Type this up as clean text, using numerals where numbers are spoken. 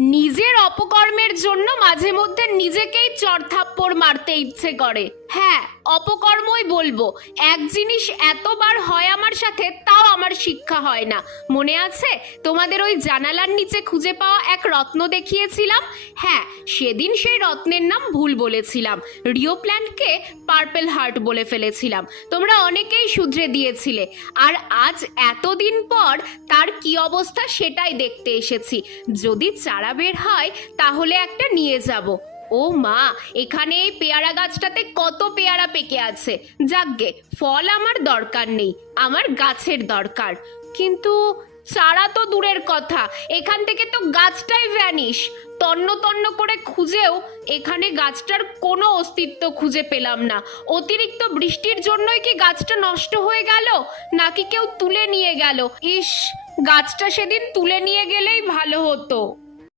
নিজের অপকর্মের জন্য মাঝে মধ্যে নিজেকেই চড়থাপ্পড় মারতে ইচ্ছে করে। হ্যাঁ, অপকর্মই বলবো। এক জিনিস এতবার হয় আমার সাথে, তাও আমার শিক্ষা হয় না। মনে আছে তোমাদের ওই জানালার নিচে খুঁজে পাওয়া এক রত্ন দেখিয়েছিলাম? হ্যাঁ, সেদিন সেই রত্নের নাম ভুল বলেছিলাম। রিও প্ল্যান্টকে পার্পেল হার্ট বলে ফেলেছিলাম। তোমরা অনেকেই শুধরে দিয়েছিলে, আর আজ এতদিন পর তার কি অবস্থা সেটাই দেখতে এসেছি। যদি চারা বের হয় তাহলে একটা নিয়ে যাব। ও মা, এখানে এই পেয়ারা গাছটাতে কত পেয়ারা পেকে আছে। যাকগে, ফল আমার দরকার নেই, আমার গাছের দরকার। কিন্তু চারা তো দূরের কথা, এখান থেকে তো গাছটাই ভ্যানিশ। তন্ন তন্ন করে খুঁজেও এখানে গাছটার কোনো অস্তিত্ব খুঁজে পেলাম না। অতিরিক্ত বৃষ্টির জন্যই কি গাছটা নষ্ট হয়ে গেল, নাকি কেউ তুলে নিয়ে গেল? ইস, গাছটা সেদিন তুলে নিয়ে গেলেই ভালো হতো।